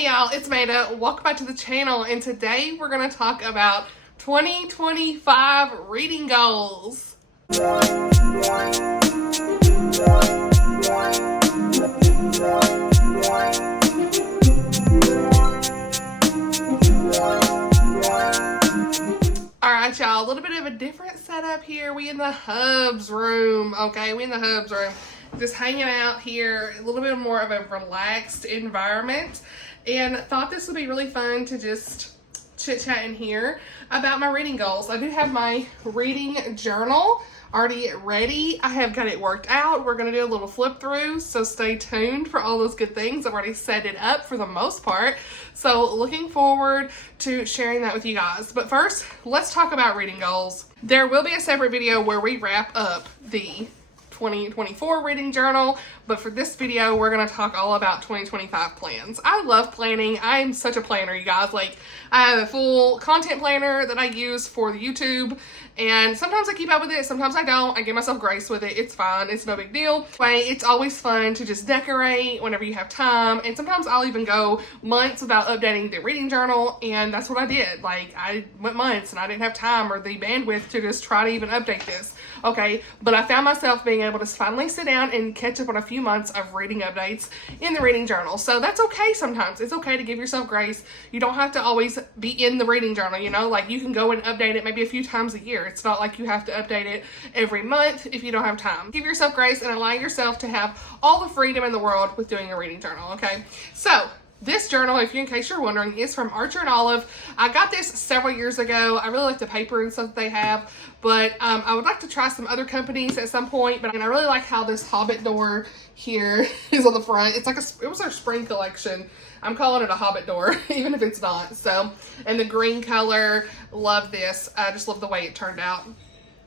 Hey y'all, it's Maida. Welcome back to the channel, and today we're going to talk about 2025 reading goals. Alright y'all, a little bit of a different setup here. We in the hubs room, okay? We in the hubs room. Just hanging out here, a little bit more of a relaxed environment, and thought this would be really fun to just chit-chat in here about my reading goals. I do have my reading journal already ready. I have got it worked out. We're going to do a little flip through, so stay tuned for all those good things. I've already set it up for the most part, so looking forward to sharing that with you guys. But first, let's talk about reading goals. There will be a separate video where we wrap up the 2024 reading journal, but for this video we're going to talk all about 2025 plans. I love planning. I'm such a planner, you guys. Like, I have a full content planner that I use for the YouTube, and sometimes I keep up with it, sometimes I don't. I give myself grace with it. It's fine. It's no big deal. But it's always fun to just decorate whenever you have time, and sometimes I'll even go months without updating the reading journal, and that's what I did. Like, I went months and I didn't have time or the bandwidth to just try to even update this. Okay, but I found myself being able to finally sit down and catch up on a few months of reading updates in the reading journal. So that's okay sometimes. It's okay to give yourself grace. You don't have to always be in the reading journal, you know? Like, you can go and update it maybe a few times a year. It's not like you have to update it every month if you don't have time. Give yourself grace and allow yourself to have all the freedom in the world with doing a reading journal, okay? So, this journal, in case you're wondering, is from Archer and Olive. I got this several years ago. I really like the paper and stuff that they have, but I would like to try some other companies at some point. But I really like how this Hobbit door here is on the front. It's like it was our spring collection. I'm calling it a Hobbit door, even if it's not. So, and the green color, love this. I just love the way it turned out.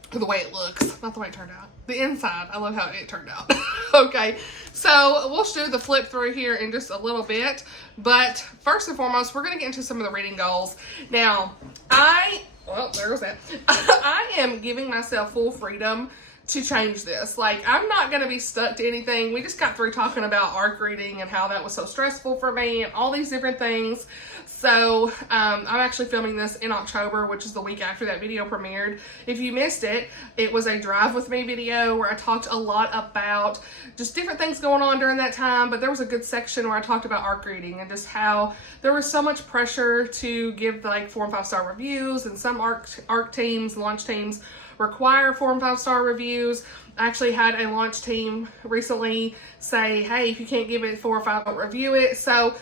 The way it looks, not the way it turned out. The inside, I love how it turned out. Okay, so we'll do the flip through here in just a little bit. But first and foremost, we're going to get into some of the reading goals. Now, well, there goes that. I am giving myself full freedom to change this. Like, I'm not going to be stuck to anything. We just got through talking about ARC reading and how that was so stressful for me and all these different things. So, I'm actually filming this in October, which is the week after that video premiered. If you missed it, it was a drive with me video where I talked a lot about just different things going on during that time, but there was a good section where I talked about ARC reading and just how there was so much pressure to give like 4 and 5 star reviews, and some ARC teams, launch teams, require 4 and 5 star reviews. I actually had a launch team recently say, hey, if you can't give it 4 or 5, don't review it. So,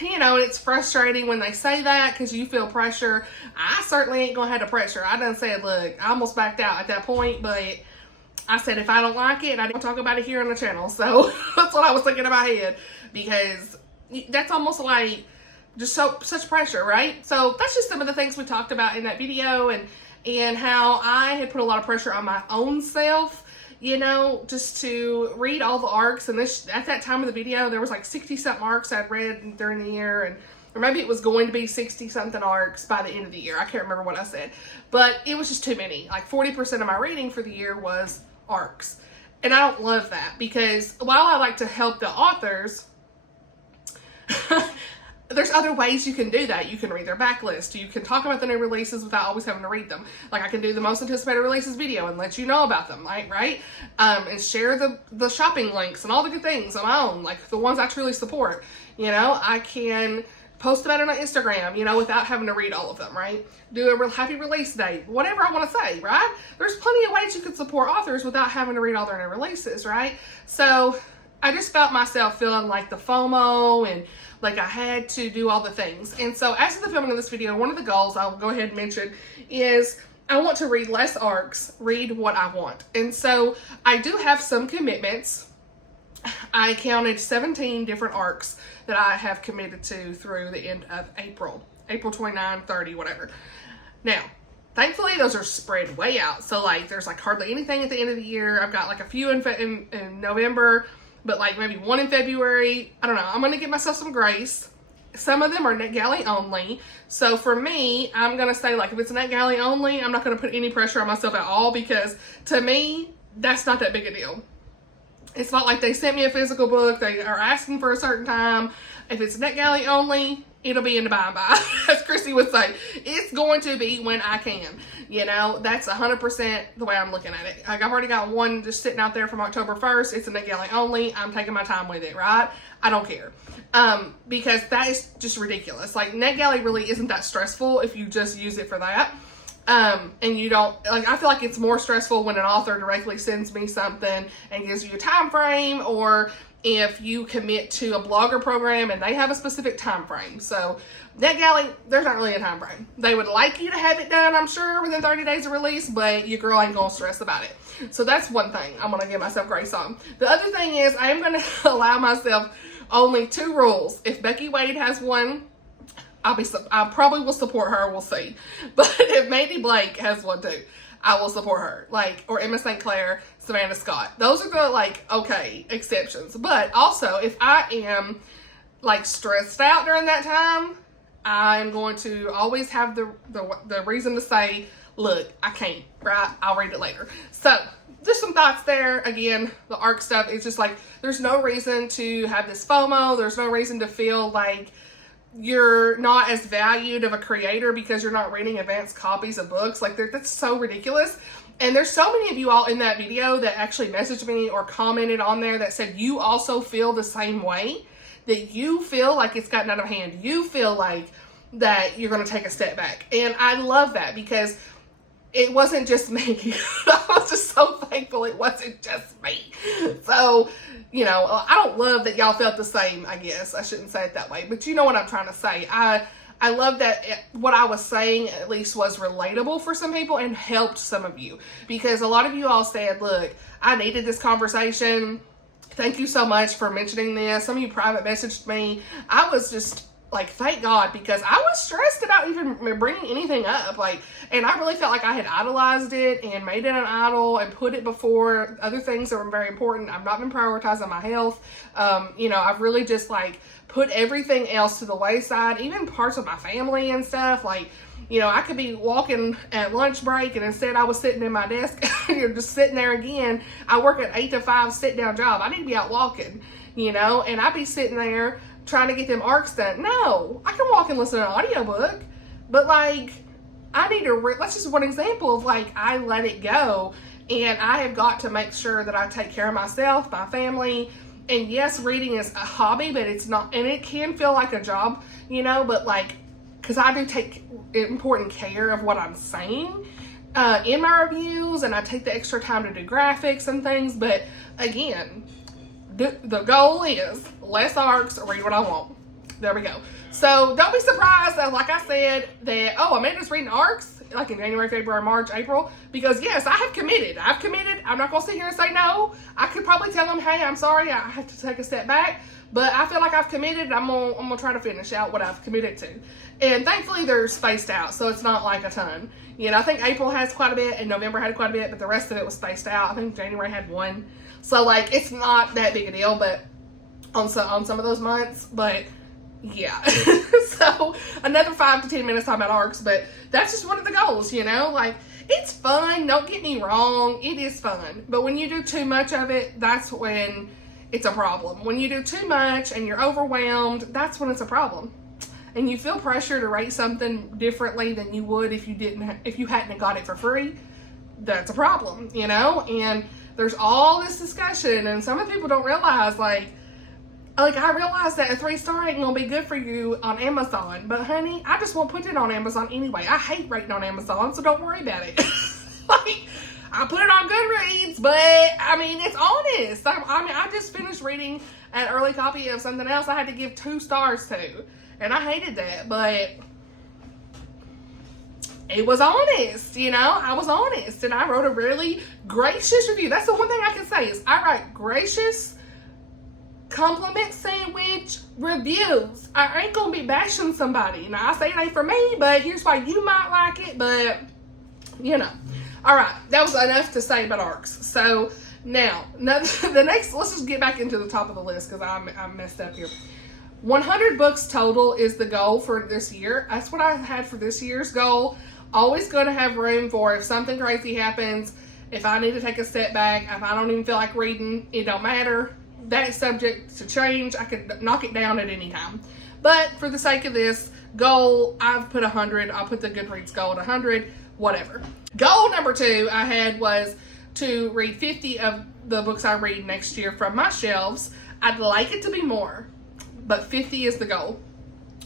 you know, it's frustrating when they say that because you feel pressure. I certainly ain't gonna have the pressure. I done said, look, I almost backed out at that point, but I said if I don't like it, I don't talk about it here on the channel. So that's what I was thinking in my head, because that's almost like just such pressure, right? So that's just some of the things we talked about in that video, and how I had put a lot of pressure on my own self, you know, just to read all the ARCs. And this, at that time of the video, there was like 60-something ARCs I'd read during the year, or maybe it was going to be 60-something ARCs by the end of the year. I can't remember what I said, but it was just too many. Like 40% of my reading for the year was ARCs. And I don't love that, because while I like to help the authors, there's other ways you can do that. You can read their backlist. You can talk about the new releases without always having to read them. Like, I can do the most anticipated releases video and let you know about them, right? And share the shopping links and all the good things on my own, like the ones I truly support. You know, I can post about it on Instagram, you know, without having to read all of them, right? Do a happy release date, whatever I want to say, right? There's plenty of ways you can support authors without having to read all their new releases, right? So I just felt myself feeling like the FOMO, and like I had to do all the things. And so after the filming of this video, one of the goals I'll go ahead and mention is I want to read less ARCs, read what I want. And so I do have some commitments. I counted 17 different ARCs that I have committed to through the end of April 29, 30, whatever. Now, thankfully, those are spread way out. So, like, there's like hardly anything at the end of the year. I've got like a few in November, but like maybe one in February. I don't know. I'm going to give myself some grace. Some of them are NetGalley only. So for me, I'm going to say, like, if it's NetGalley only, I'm not going to put any pressure on myself at all, because to me, that's not that big a deal. It's not like they sent me a physical book. They are asking for a certain time. If it's NetGalley only, it'll be in the by and by. As Chrissy would say, it's going to be when I can. You know, that's 100% the way I'm looking at it. Like, I've already got one just sitting out there from October 1st. It's a NetGalley only. I'm taking my time with it, right? I don't care. Because that is just ridiculous. Like, NetGalley really isn't that stressful if you just use it for that. And you don't, like, I feel like it's more stressful when an author directly sends me something and gives you a time frame, or if you commit to a blogger program and they have a specific time frame. So NetGalley, there's not really a time frame. They would like you to have it done, I'm sure, within 30 days of release, but your girl ain't gonna stress about it. So that's one thing I'm gonna give myself grace on. The other thing is, I am gonna allow myself only 2 rules. If Becky Wade has one, I probably will support her, we'll see. But if Mandy Blake has one too, I will support her. Like, or Emma St. Clair, Savannah Scott. Those are the, like, okay, exceptions. But also, if I am, like, stressed out during that time, I'm going to always have the reason to say, look, I can't, right? I'll read it later. So, just some thoughts there. Again, the ARC stuff is just like, there's no reason to have this FOMO. There's no reason to feel like you're not as valued of a creator because you're not reading advanced copies of books. Like, that's so ridiculous. And there's so many of you all in that video that actually messaged me or commented on there that said you also feel the same way, that you feel like it's gotten out of hand. You feel like that you're going to take a step back. And I love that, because it wasn't just me. I was just so thankful it wasn't just me. So, you know, I don't love that y'all felt the same, I guess. I shouldn't say it that way, but you know what I'm trying to say. I love that what I was saying at least was relatable for some people and helped some of you. Because a lot of you all said, look, I needed this conversation. Thank you so much for mentioning this. Some of you private messaged me. I was just like, thank God, because I was stressed about even bringing anything up. Like, and I really felt like I had idolized it and made it an idol and put it before other things that were very important. I've not been prioritizing my health. You know, I've really just like put everything else to the wayside, even parts of my family and stuff. Like, you know, I could be walking at lunch break and instead I was sitting in my desk, you're just sitting there again. I work an 8 to 5 sit down job. I need to be out walking, you know, and I'd be sitting there trying to get them ARCs done. No, I can walk and listen to an audiobook, but like, I need to, that's just one example of like, I let it go, and I have got to make sure that I take care of myself, my family. And yes, reading is a hobby, but it's not, and it can feel like a job, you know, but like, because I do take important care of what I'm saying in my reviews, and I take the extra time to do graphics and things. But again, the goal is less ARCs, read what I want. There we go. So don't be surprised that, like I said, that, oh, Amanda's reading ARCs like in January, February, March, April, because yes, I have committed. I've committed. I'm not going to sit here and say no. I could probably tell them, hey, I'm sorry, I have to take a step back, but I feel like I've committed. I'm gonna try to finish out what I've committed to. And thankfully they're spaced out, so it's not like a ton. You know, I think April has quite a bit and November had quite a bit, but the rest of it was spaced out. I think January had 1. So like, it's not that big a deal, but on some of those months, but yeah. So another 5 to 10 minutes talking about ARCs, but that's just one of the goals, you know, like, it's fun. Don't get me wrong. It is fun. But when you do too much of it, that's when it's a problem. When you do too much and you're overwhelmed, that's when it's a problem. And you feel pressure to rate something differently than you would if you hadn't got it for free. That's a problem, you know? And there's all this discussion, and some of the people don't realize, like I realize that a 3-star ain't gonna be good for you on Amazon, but honey, I just won't put it on Amazon anyway. I hate rating on Amazon, so don't worry about it. Like, I put it on Goodreads, but I mean, it's honest. I just finished reading an early copy of something else I had to give 2 stars to, and I hated that, but it was honest, you know? I was honest, and I wrote a really gracious review. That's the one thing I can say is I write gracious compliment sandwich reviews. I ain't gonna be bashing somebody. Now, I say it ain't for me, but here's why you might like it, but you know. All right, that was enough to say about ARCs. So now, the next, let's just get back into the top of the list because I messed up here. 100 books total is the goal for this year. That's what I had for this year's goal. Always going to have room for if something crazy happens If I need to take a step back, if I don't even feel like reading, it don't matter. That is subject to change. I could knock it down at any time. But for the sake of this goal, I've put 100. I'll put the Goodreads goal at 100, whatever. Goal number 2 I had was to read 50 of the books I read next year from my shelves. I'd like it to be more, but 50 is the goal.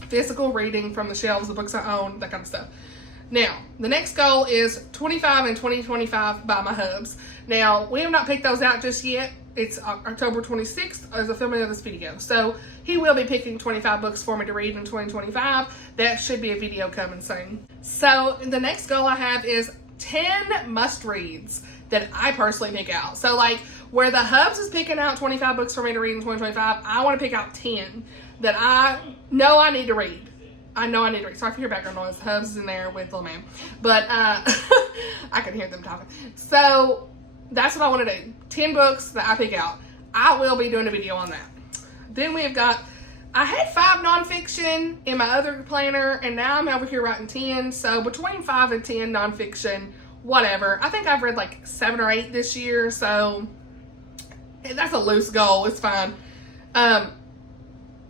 Physical reading from the shelves, the books I own, that kind of stuff. Now, the next goal is 25 and 2025 by my hubs. Now, we have not picked those out just yet. It's October 26th as the filming of this video. So, he will be picking 25 books for me to read in 2025. That should be a video coming soon. So, the next goal I have is 10 must-reads that I personally pick out. So, like, where the hubs is picking out 25 books for me to read in 2025, I want to pick out 10 that I know I need to read. I know I need to read. Sorry for your background noise. Hubs is in there with little man. But I can hear them talking. So that's what I want to do. 10 books that I pick out. I will be doing a video on that. Then we have got, I had 5 nonfiction in my other planner, and now I'm over here writing 10. So between 5 and 10 nonfiction, whatever. I think I've read like 7 or 8 this year. So that's a loose goal. It's fine.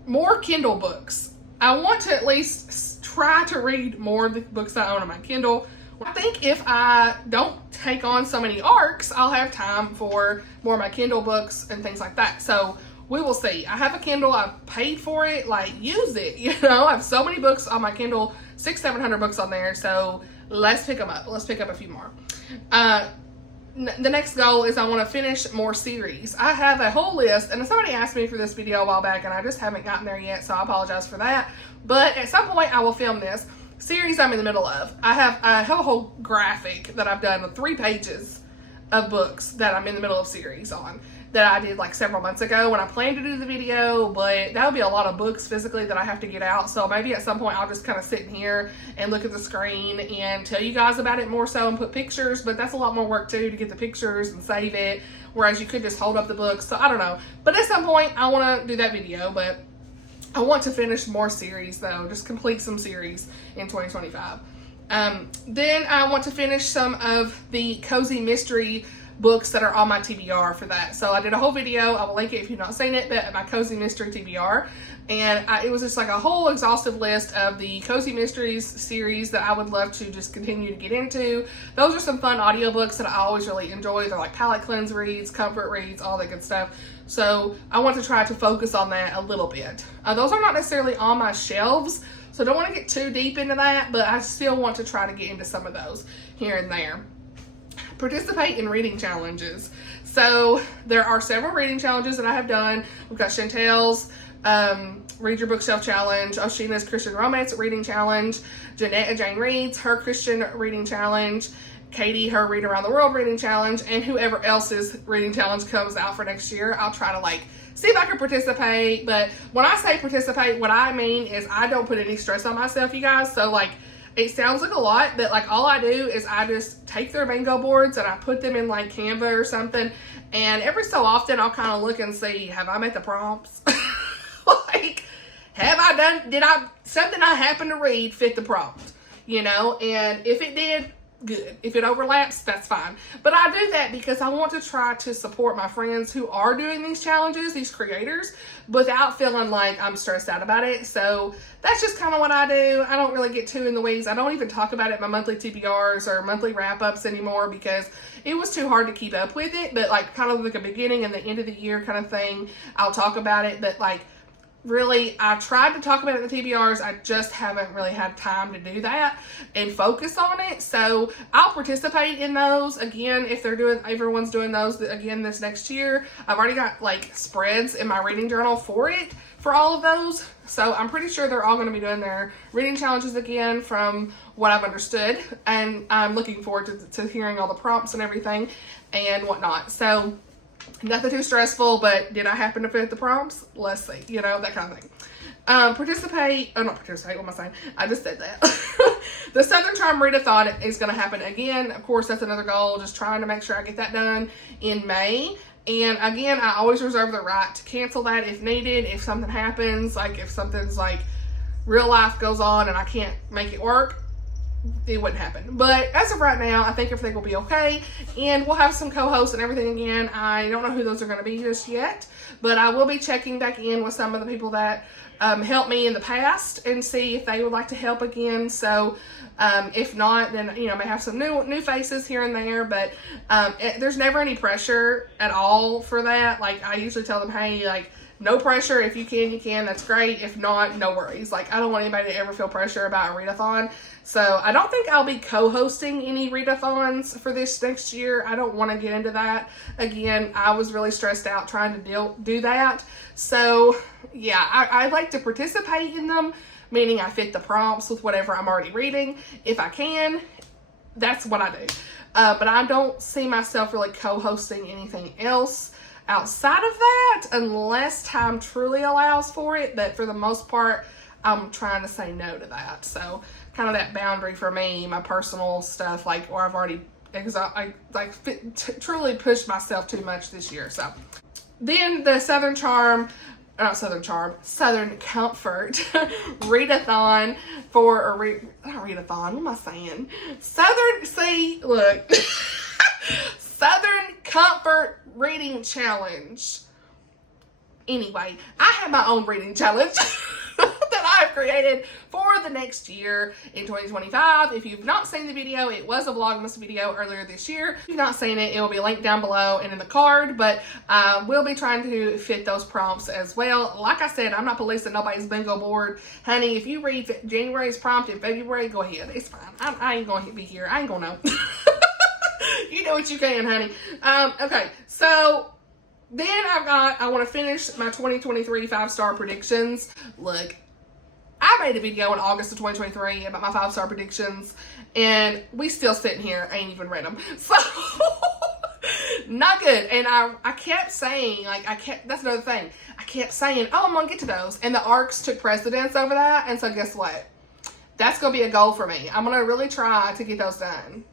More Kindle books. I want to at least try to read more of the books I own on my Kindle. I think if I don't take on so many ARCs, I'll have time for more of my Kindle books and things like that. So we will see. I have a Kindle. I've paid for it. Like, use it. You know, I have so many books on my Kindle, 600-700 books on there. So let's pick them up. Let's pick up a few more. The next goal is I want to finish more series. I have a whole list, and somebody asked me for this video a while back, and I just haven't gotten there yet, so I apologize for that. But at some point, I will film this series I'm in the middle of. I have a whole graphic that I've done with 3 pages of books that I'm in the middle of series on that I did like several months ago when I planned to do the video, but that would be a lot of books physically that I have to get out. So maybe at some point I'll just kind of sit in here and look at the screen and tell you guys about it more so and put pictures, but that's a lot more work too to get the pictures and save it, whereas you could just hold up the books. So I don't know, but at some point I want to do that video, but I want to finish more series though, just complete some series in 2025. Then I want to finish some of the cozy mystery books that are on my TBR for that. So I did a whole video. I will link it if you've not seen it, but my cozy mystery TBR. And it was just like a whole exhaustive list of the cozy mysteries series that I would love to just continue to get into. Those are some fun audiobooks that I always really enjoy. They're like palate cleanse reads, comfort reads, all that good stuff. So I want to try to focus on that a little bit. Those are not necessarily on my shelves, so I don't want to get too deep into that, but I still want to try to get into some of those here and there. Participate in reading challenges. So there are several reading challenges that I have done. We've got Chantel's Read Your Bookshelf Challenge, Oshina's Christian Romance Reading Challenge, Jeanette and Jane Reads, her Christian Reading Challenge, Katie, her Read Around the World Reading Challenge, and whoever else's reading challenge comes out for next year. I'll try to like see if I can participate. But when I say participate, what I mean is I don't put any stress on myself, you guys. So like, it sounds like a lot, but like all I do is I just take their bingo boards and I put them in like Canva or something. And every so often I'll kind of look and see, have I met the prompts? Like, something I happened to read fit the prompt, you know? And if it did, good. If it overlaps, that's fine. But I do that because I want to try to support my friends who are doing these challenges, these creators, without feeling like I'm stressed out about it. So that's just kind of what I do. I don't really get too in the weeds. I don't even talk about it in my monthly TBRs or monthly wrap-ups anymore because it was too hard to keep up with it. But like kind of like a beginning and the end of the year kind of thing, I'll talk about it. But like, really, I tried to talk about it in the TBRs. I just haven't really had time to do that and focus on it. So I'll participate in those again if everyone's doing those again this next year. I've already got like spreads in my reading journal for all of those. So I'm pretty sure they're all going to be doing their reading challenges again from what I've understood. And I'm looking forward to hearing all the prompts and everything and whatnot. So nothing too stressful, but did I happen to fit the prompts? Let's see, you know, that kind of thing. Not participate, what am I saying? I just said that. The Southern Charm Readathon is going to happen again. Of course, that's another goal, just trying to make sure I get that done in May. And again, I always reserve the right to cancel that if needed, if something happens, like if something's like real life goes on and I can't make it work. it wouldn't happen. But as of right now, I think everything will be okay, and we'll have some co-hosts and everything again. I don't know who those are going to be just yet, but I will be checking back in with some of the people that helped me in the past and see if they would like to help again. So if not, then I may have some new faces here and there, but there's never any pressure at all for that. Like, I usually tell them, hey, like, no pressure. If you can, you can. That's great. If not, no worries. Like, I don't want anybody to ever feel pressure about a readathon. So I don't think I'll be co-hosting any readathons for this next year. I don't want to get into that. Again, I was really stressed out trying to do that. So yeah, I like to participate in them, meaning I fit the prompts with whatever I'm already reading. If I can, that's what I do. But I don't see myself really co-hosting anything else outside of that, unless time truly allows for it. But for the most part, I'm trying to say no to that. So kind of that boundary for me, my personal stuff, like, or I've already truly pushed myself too much this year. So then the Southern Comfort readathon for not readathon, what am I saying? Southern Comfort Reading Challenge. Anyway, I have my own reading challenge that I've created for the next year in 2025. If you've not seen the video, it was a Vlogmas video earlier this year. If you've not seen it, it will be linked down below and in the card, but we'll be trying to fit those prompts as well. Like I said, I'm not policing nobody's bingo board. Honey, if you read January's prompt in February, go ahead. It's fine. I ain't going to be here. I ain't going to know. You know what you can, honey. Okay, so then I want to finish my 2023 5-star predictions. Look, I made a video in August of 2023 about my 5-star predictions, and we still sitting here, ain't even read them. So, not good. And I kept saying, that's another thing. I kept saying, oh, I'm going to get to those. And the ARCs took precedence over that, and so guess what? That's going to be a goal for me. I'm going to really try to get those done.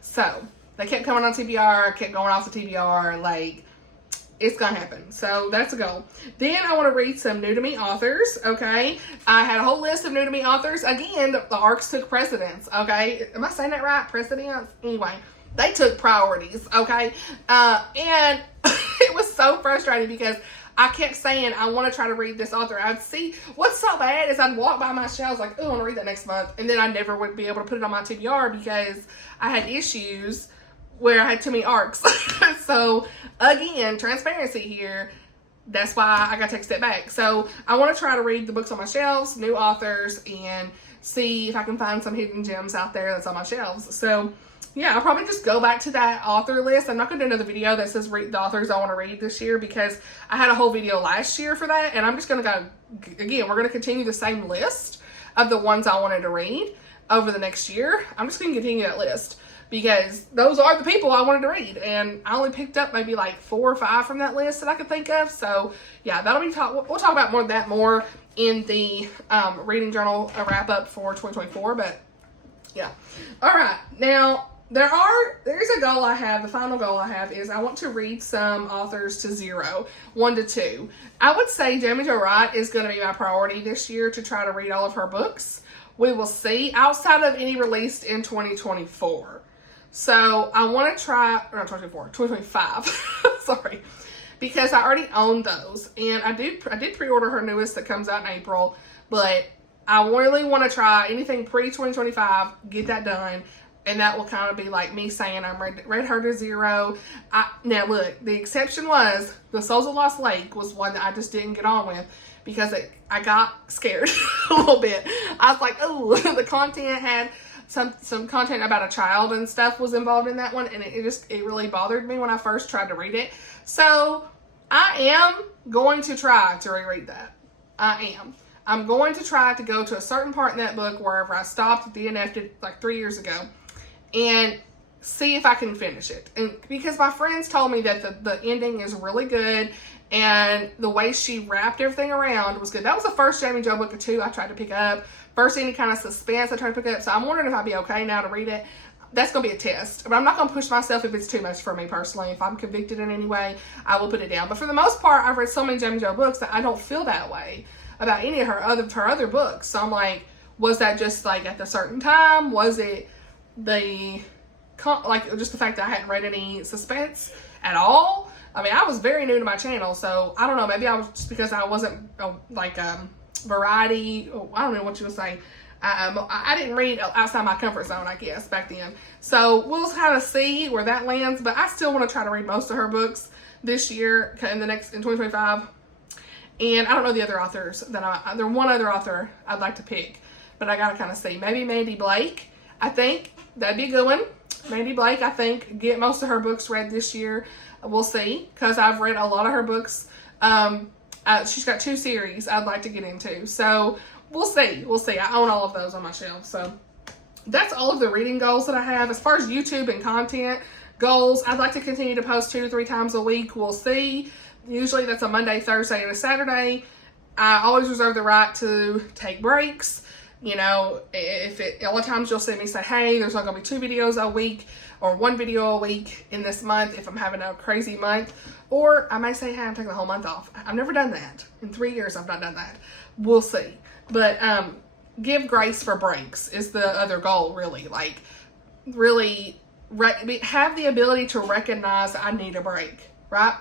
So, they kept coming on TBR, kept going off the TBR, like, it's gonna happen. So that's a goal. Then I want to read some new to me authors. Okay, I had a whole list of new to me authors. Again, the ARCs took precedence. Okay, am I saying that right? Precedence. Anyway, they took priorities. Okay, and it was so frustrating because I kept saying I want to try to read this author. I'd see what's so bad is I'd walk by my shelves like, oh, I want to read that next month, and then I never would be able to put it on my TBR because I had issues where I had too many ARCs. So again, transparency here. That's why I got to take a step back. So I want to try to read the books on my shelves, new authors, and see if I can find some hidden gems out there that's on my shelves. So yeah, I'll probably just go back to that author list. I'm not going to do another video that says read the authors I want to read this year because I had a whole video last year for that. And I'm just going to go, again, we're going to continue the same list of the ones I wanted to read over the next year. I'm just going to continue that list, because those are the people I wanted to read, and I only picked up maybe like 4 or 5 from that list that I could think of. So yeah, that'll be we'll talk about more in the reading journal wrap up for 2024. But yeah, all right. Now there's a goal I have. The final goal I have is I want to read some authors to 0, 1 to 2. I would say Jamie Jo Wright is going to be my priority this year to try to read all of her books. We will see, outside of any released in 2024. So I want to try, or not 2025, sorry, because I already own those, and I did pre-order her newest that comes out in April, but I really want to try anything pre-2025, get that done, and that will kind of be like me saying I'm read her to 0. Now look, the exception was the Souls of Lost Lake was one that I just didn't get on with because I got scared a little bit. I was like, oh, the content had some content about a child and stuff was involved in that one, and it really bothered me when I first tried to read it. So I am going to try to reread that. I'm going to try to go to a certain part in that book wherever I stopped at the DNF'd like 3 years ago and see if I can finish it. And because my friends told me that the ending is really good and the way she wrapped everything around was good. That was the first Jamie Jo book too I tried to pick up. First any kind of suspense I tried to pick up. So I'm wondering if I'd be okay now to read it. That's going to be a test. But I'm not going to push myself if it's too much for me personally. If I'm convicted in any way, I will put it down. But for the most part, I've read so many Jamie Jo books that I don't feel that way about any of her other books. So I'm like, Was that just like at the certain time? Was it the like just the fact that I hadn't read any suspense at all? I mean, I was very new to my channel, so I don't know. Maybe I was just because I wasn't like variety. I don't know what you would say. I didn't read outside my comfort zone, I guess, back then. So we'll kind of see where that lands. But I still want to try to read most of her books this year in 2025. And I don't know the other authors that there's one other author I'd like to pick, but I gotta kind of see. Maybe Mandy Blake. I think that'd be a good one. Mandy Blake, I think, get most of her books read this year. We'll see, because I've read a lot of her books. She's got 2 series I'd like to get into. So we'll see. We'll see. I own all of those on my shelf. So that's all of the reading goals that I have. As far as YouTube and content goals, I'd like to continue to post 2 to 3 times a week. We'll see. Usually that's a Monday, Thursday, and a Saturday. I always reserve the right to take breaks. You know, a lot of times you'll see me say, hey, there's not going to be 2 videos a week or 1 video a week in this month if I'm having a crazy month. Or I may say, hey, I'm taking the whole month off. I've never done that. In 3 years, I've not done that. We'll see. But give grace for breaks is the other goal, really. Like, really have the ability to recognize I need a break, right?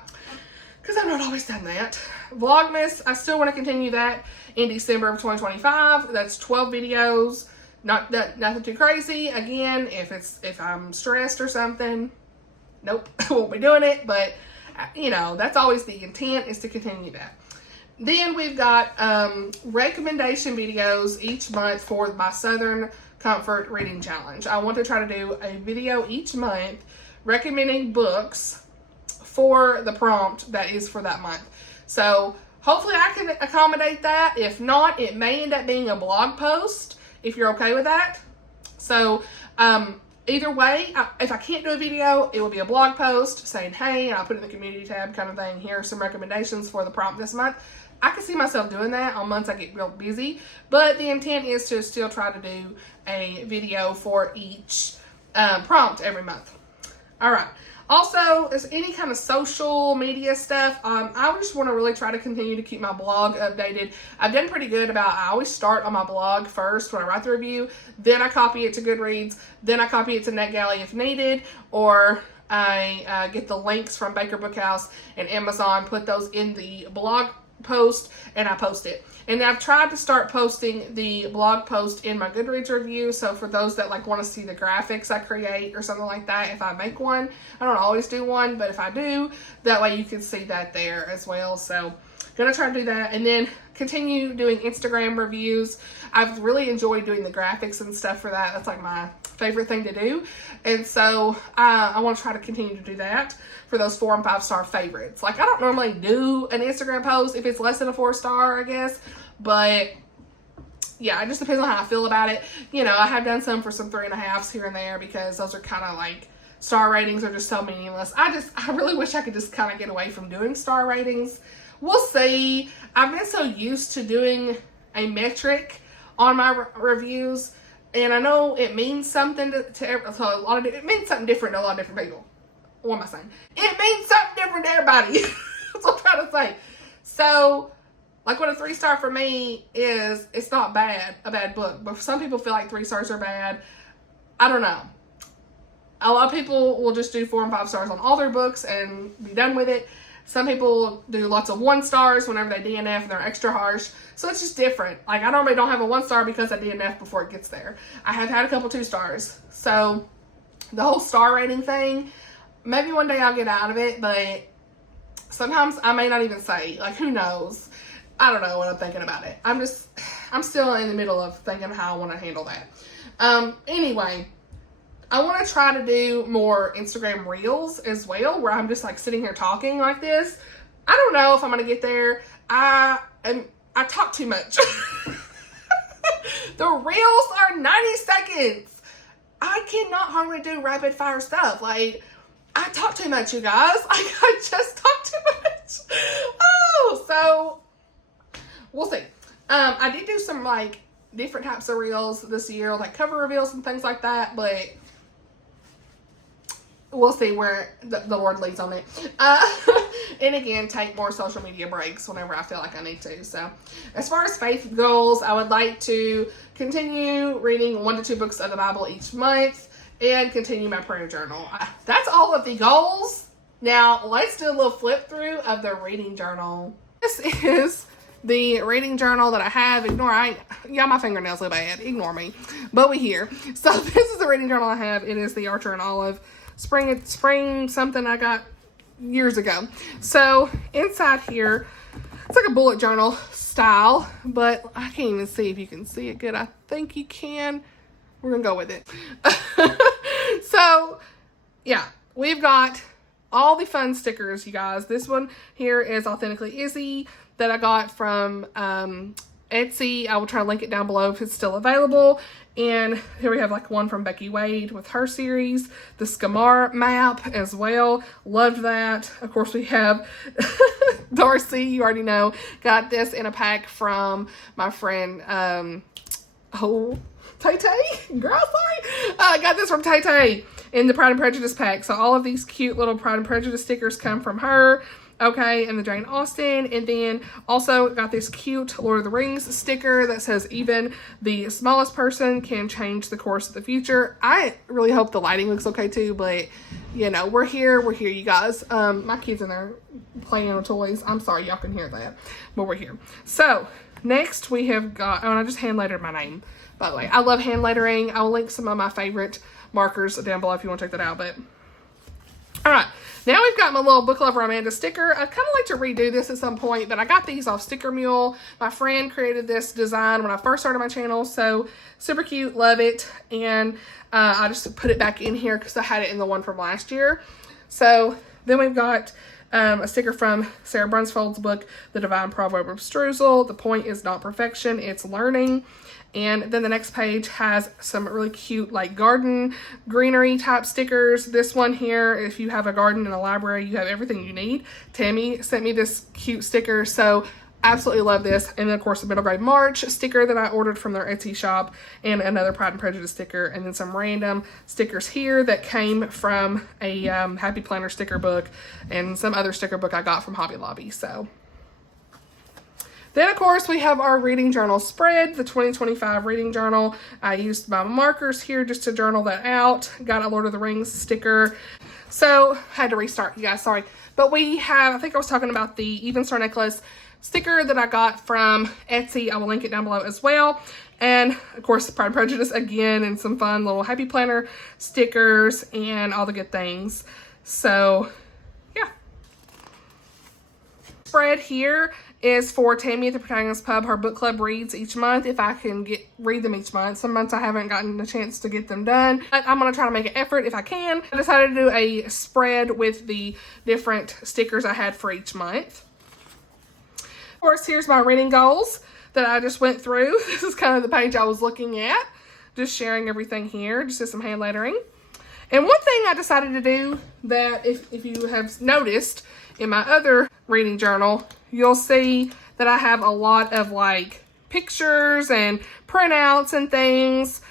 Because I've not always done that. Vlogmas, I still want to continue that in December of 2025. That's 12 videos. Nothing too crazy. Again, if I'm stressed or something, nope, I won't be doing it. But, you know, that's always the intent, is to continue that. Then we've got recommendation videos each month for my Southern Comfort Reading Challenge. I want to try to do a video each month recommending books for the prompt that is for that month. So hopefully I can accommodate that. If not, it may end up being a blog post, if you're okay with that. So either way, if I can't do a video, it will be a blog post saying, hey, and I'll put it in the community tab kind of thing. Here are some recommendations for the prompt this month. I can see myself doing that on months I get real busy, but the intent is to still try to do a video for each prompt every month. All right. Also, is any kind of social media stuff, I just want to really try to continue to keep my blog updated. I've done pretty good about, I always start on my blog first when I write the review, then I copy it to Goodreads, then I copy it to NetGalley if needed, or I get the links from Baker Bookhouse and Amazon, put those in the blog post, and I post it. And I've tried to start posting the blog post in my Goodreads review, so for those that like want to see the graphics I create or something like that, if I make one, I don't always do one, but if I do, that way you can see that there as well. So gonna try to do that, and then continue doing Instagram reviews. I've really enjoyed doing the graphics and stuff for that. That's like my favorite thing to do, and so I want to try to continue to do that for those 4 and 5 star favorites. Like, I don't normally do an Instagram post if it's less than a 4 star, I guess, but yeah, it just depends on how I feel about it. You know, I have done some for some 3.5s here and there, because those are kind of like, star ratings are just so meaningless. I really wish I could just kind of get away from doing star ratings. We'll see. I've been so used to doing a metric on my reviews, and I know it means something it means something different to a lot of different people. What am I saying? It means something different to everybody. That's what I'm trying to say. So, like, what a 3 star for me is, it's not a bad book. But some people feel like 3 stars are bad. I don't know. A lot of people will just do 4 and 5 stars on all their books and be done with it. Some people do lots of 1 stars whenever they DNF and they're extra harsh. So it's just different. Like, I normally don't have a 1 star because I DNF before it gets there. I have had a couple 2 stars. So the whole star rating thing, maybe one day I'll get out of it, but sometimes I may not even say. Like, who knows? I don't know what I'm thinking about it. I'm still in the middle of thinking how I want to handle that. Anyway, I want to try to do more Instagram Reels as well, where I'm just like sitting here talking like this. I don't know if I'm going to get there. I talk too much. The Reels are 90 seconds. I cannot hardly do rapid fire stuff. Like, I talk too much, you guys. Like, I just talk too much. Oh, so we'll see. I did do some like different types of reels this year, like cover reveals and things like that, but we'll see where the Lord leads on it. And again, take more social media breaks whenever I feel like I need to. So as far as faith goals, I would like to continue reading 1 to 2 books of the Bible each month and continue my prayer journal. That's all of the goals. Now let's do a little flip through of the reading journal. This is the reading journal that I have. Yeah, my fingernails look bad. Ignore me. But we here. So this is the reading journal I have. It is the Archer and Olive spring something I got years ago. So inside here, it's like a bullet journal style, but I can't even see if you can see it good. I think you can. We're gonna go with it. So yeah, we've got all the fun stickers, you guys. This one here is Authentically Izzy that I got from Etsy. I will try to link it down below if it's still available. And here we have like one from Becky Wade with her series, the Scamar map as well. Loved that. Of course, we have Darcy, you already know, got this in a pack from my friend, Tay Tay? Girl, sorry. I got this from Tay Tay in the Pride and Prejudice pack. So all of these cute little Pride and Prejudice stickers come from her. Okay, and the Jane Austen, and then also got this cute Lord of the Rings sticker that says even the smallest person can change the course of the future. I really hope the lighting looks okay too, but you know, we're here, you guys. My kids in there playing with toys. I'm sorry y'all can hear that, but we're here. So next we have got, and I just hand lettered my name, by the way. I love hand lettering. I'll link some of my favorite markers down below if you want to check that out, but all right. Now we've got my little Book Lover Amanda sticker. I'd kind of like to redo this at some point, but I got these off Sticker Mule. My friend created this design when I first started my channel, so super cute, love it. And I just put it back in here because I had it in the one from last year. So then we've got a sticker from Sarah Brunsfold's book, The Divine Proverb of Streusel. The point is not perfection, it's learning. And then the next page has some really cute like garden greenery type stickers. This one here, if you have a garden and a library, you have everything you need. Tammy sent me this cute sticker, so absolutely love this. And then of course the Middle Grade March sticker that I ordered from their Etsy shop, and another Pride and Prejudice sticker, and then some random stickers here that came from a Happy Planner sticker book and some other sticker book I got from Hobby Lobby. So then, of course, we have our reading journal spread, the 2025 reading journal. I used my markers here just to journal that out. Got a Lord of the Rings sticker. So, had to restart, you guys, sorry. But we have, I think I was talking about the Even Star Necklace sticker that I got from Etsy. I will link it down below as well. And, of course, Pride and Prejudice again, and some fun little Happy Planner stickers and all the good things. So, yeah. Spread here is for Tammy at the Protagonist Pub. Her book club reads each month if I can read them each month. Some months I haven't gotten a chance to get them done, but I'm going to try to make an effort if I can. I decided to do a spread with the different stickers I had for each month. Of course, here's my reading goals that I just went through. This is kind of the page I was looking at. Just sharing everything here. Just did some hand lettering. And one thing I decided to do that if you have noticed in my other reading journal, you'll see that I have a lot of like pictures and printouts and things,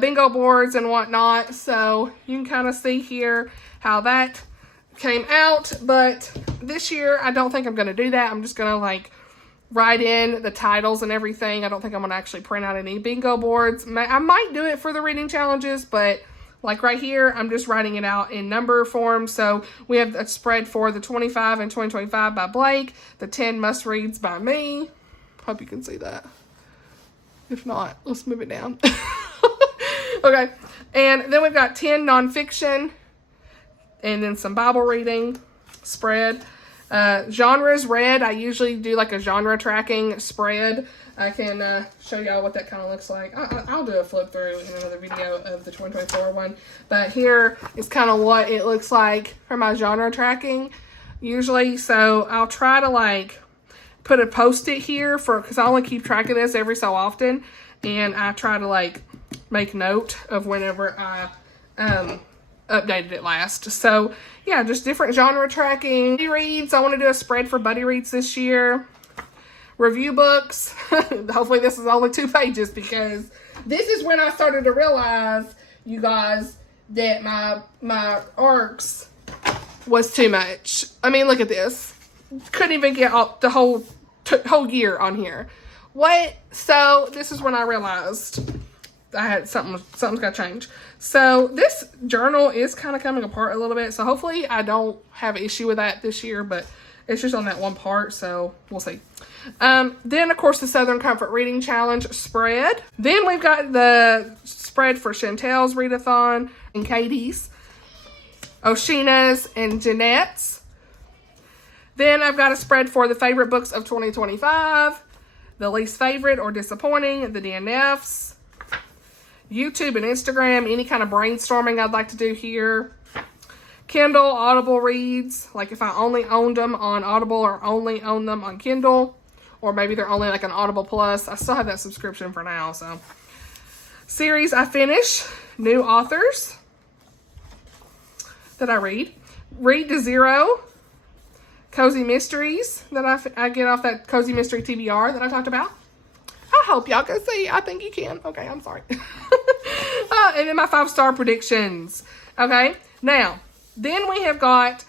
bingo boards and whatnot. So you can kind of see here how that came out. But this year, I don't think I'm going to do that. I'm just going to like write in the titles and everything. I don't think I'm going to actually print out any bingo boards. I might do it for the reading challenges, but like right here, I'm just writing it out in number form. So we have a spread for the 25 and 2025 by Blake, the 10 must reads by me. Hope you can see that. If not, let's move it down. Okay. And then we've got 10 nonfiction and then some Bible reading spread. Genres read. I usually do like a genre tracking spread. I can show y'all what that kind of looks like. I'll do a flip through in another video of the 2024 one. But here is kind of what it looks like for my genre tracking usually. So I'll try to like put a post-it here because I only keep track of this every so often. And I try to like make note of whenever I updated it last. So yeah, just different genre tracking. Buddy reads. I want to do a spread for buddy reads this year. Review books. Hopefully this is only 2 pages because this is when I started to realize, you guys, that my arcs was too much. I mean, look at this. Couldn't even get all, the whole year on here. What? So this is when I realized I had something's got to change. So this journal is kind of coming apart a little bit. So hopefully I don't have an issue with that this year, but it's just on that one part. So we'll see. Then of course the Southern Comfort Reading Challenge spread. Then we've got the spread for Chantel's readathon and Katie's, Oshina's and Jeanette's. Then I've got a spread for the favorite books of 2025, the least favorite or disappointing, the DNFs, YouTube and Instagram, any kind of brainstorming I'd like to do here. Kindle, Audible reads, like if I only owned them on Audible or only own them on Kindle, or maybe they're only like an Audible Plus. I still have that subscription for now, so. Series I finish, new authors that I read. Read to Zero, Cozy Mysteries that I get off that Cozy Mystery TBR that I talked about. I hope y'all can see. I think you can. Okay, I'm sorry. And then my 5-star predictions. Okay, now, then we have got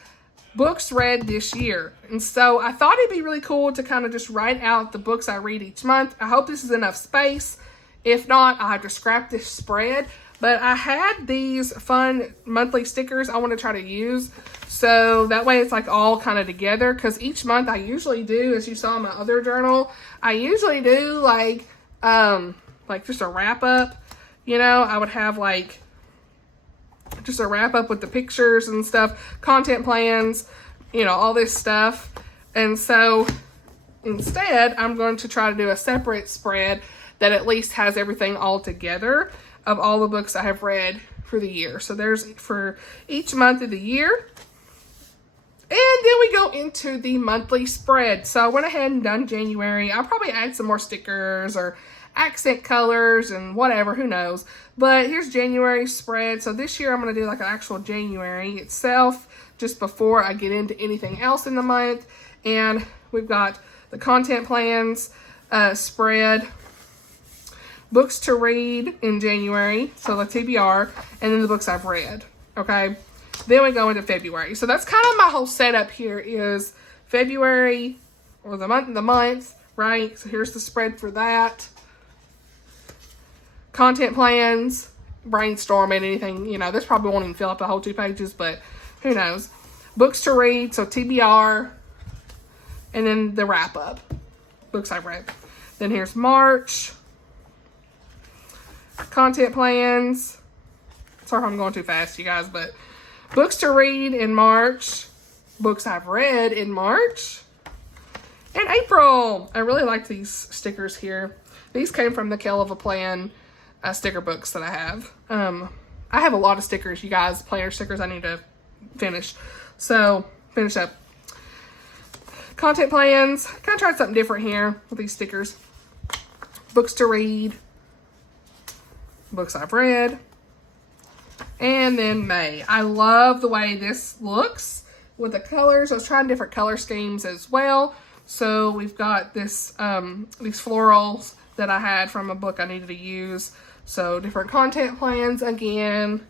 books read this year. And so I thought it'd be really cool to kind of just write out the books I read each month. I hope this is enough space. If not, I'll have to scrap this spread. But I had these fun monthly stickers I want to try to use. So that way it's like all kind of together. Because each month I usually do, as you saw in my other journal, I usually do like just a wrap up. You know, I would have like just a wrap up with the pictures and stuff, content plans, you know, all this stuff. And so instead, I'm going to try to do a separate spread that at least has everything all together of all the books I have read for the year. So there's for each month of the year. And then we go into the monthly spread. So I went ahead and done January. I'll probably add some more stickers or accent colors and whatever, who knows. But here's January's spread. So this year I'm going to do like an actual January itself just before I get into anything else in the month. And we've got the content plans spread, books to read in January, so the TBR, and then the books I've read, okay? Then we go into February. So that's kind of my whole setup here is February, or the month, right? So here's the spread for that. Content plans, brainstorming, anything, you know, this probably won't even fill up the whole 2 pages, but who knows. Books to read, so TBR, and then the wrap up, books I've read. Then here's March. Content plans. Sorry if I'm going too fast, you guys, but books to read in March, books I've read in March, and April. I really like these stickers here. These came from the Kell of a Plan sticker books that I have. I have a lot of stickers, you guys, planner stickers I need to finish. So, finish up. Content plans. Kind of tried something different here with these stickers. Books to read. Books I've read. And then May. I love the way this looks with the colors. I was trying different color schemes as well. So we've got this these florals that I had from a book I needed to use. So different content plans again.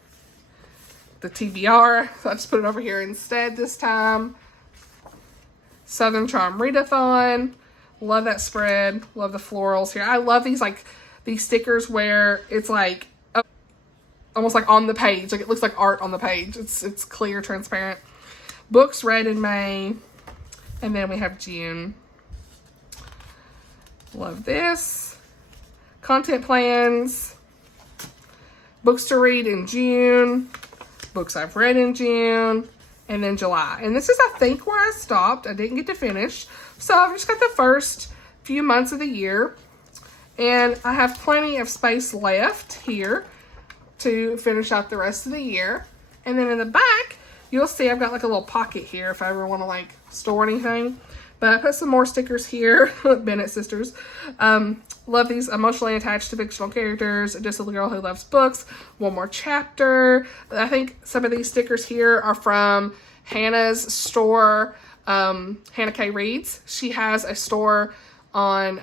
The TBR. So I just put it over here instead this time. Southern Charm Readathon. Love that spread. Love the florals here. I love these these stickers where it's like almost like on the page. Like it looks like art on the page. It's clear, transparent. Books read in May. And then we have June. Love this. Content plans. Books to read in June. Books I've read in June. And then July. And this is, I think, where I stopped. I didn't get to finish. So I've just got the first few months of the year. And I have plenty of space left here to finish out the rest of the year. And then in the back, you'll see I've got like a little pocket here if I ever want to like store anything. But I put some more stickers here. Bennett sisters. Love these. Emotionally attached to fictional characters. Just a girl who loves books. One more chapter. I think some of these stickers here are from Hannah's store. Hannah K Reads. She has a store on,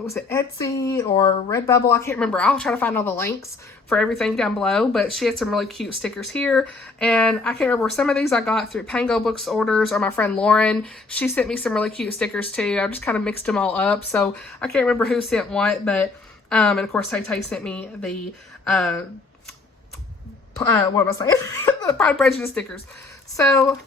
was it Etsy or Redbubble? I can't remember. I'll try to find all the links for everything down below, but she had some really cute stickers here. And I can't remember, some of these I got through Pango Books orders, or my friend Lauren. She sent me some really cute stickers too. I just kind of mixed them all up. So I can't remember who sent what, but, and of course, Tay sent me the, what am I saying? The Pride and Prejudice stickers. So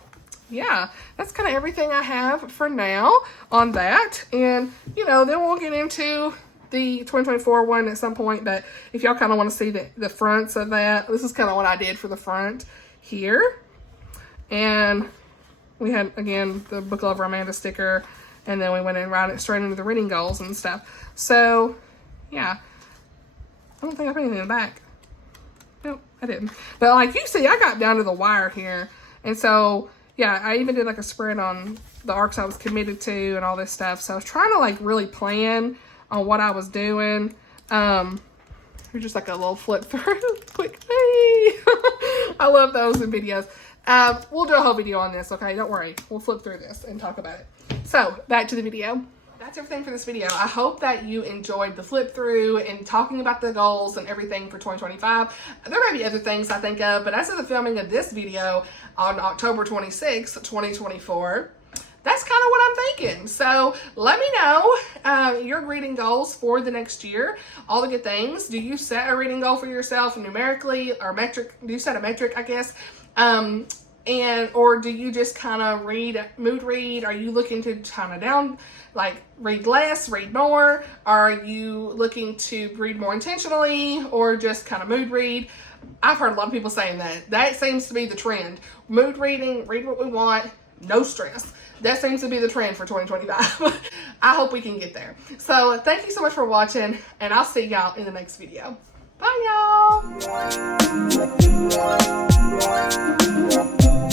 yeah, that's kind of everything I have for now on that. And, you know, then we'll get into the 2024 one at some point. But if y'all kind of want to see the fronts of that, this is kind of what I did for the front here. And we had, again, the Book Lover Amanda sticker. And then we went and ran it straight into the reading goals and stuff. So, yeah. I don't think I put anything in the back. Nope, I didn't. But like you see, I got down to the wire here. And so, yeah, I even did like a spread on the arcs I was committed to and all this stuff. So I was trying to like really plan on what I was doing. Just like a little flip through quick. Hey. I love those in videos. We'll do a whole video on this, okay? Don't worry. We'll flip through this and talk about it. So back to the video. That's everything for this video. I hope that you enjoyed the flip through and talking about the goals and everything for 2025. There may be other things I think of, but as of the filming of this video on October 26th, 2024, that's kind of what I'm thinking. So let me know your reading goals for the next year. All the good things. Do you set a reading goal for yourself numerically or metric? Do you set a metric, I guess? Or do you just kind of mood read? Are you looking to kind of down, like read less, read more? Are you looking to read more intentionally or just kind of mood read? I've heard a lot of people saying that. That seems to be the trend. Mood reading, read what we want, no stress. That seems to be the trend for 2025. I hope we can get there. So thank you so much for watching, and I'll see y'all in the next video. Bye, y'all.